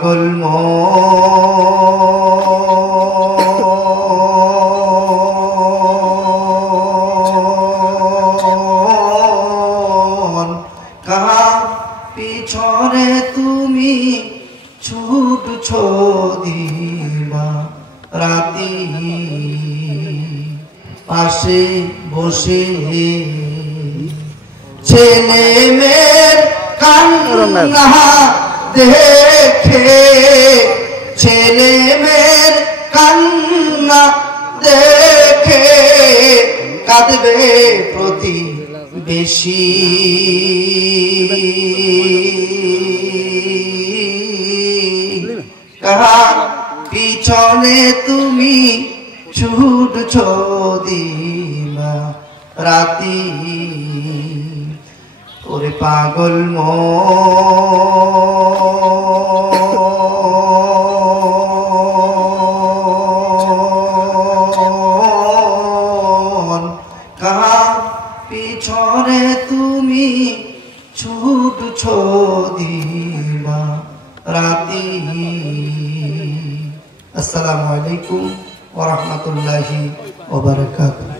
পাগল মন কার পিছনে তুমি ছুটছো দিবা রাতি পাশে বসে ছেলে মেয়ের কান্না দেখে ছেলে মেয়ের কান্না দেখে কাঁদবে প্রতিবেশী কার পিছনে তুমি ছুটছো দিবা রাতি ওরে পাগল মন কার পিছনে তুমি ছুটছো দিবা রাতি। আসসালামু আলাইকুম ওয়া রাহমাতুল্লাহি ওয়া বারাকাতুহু।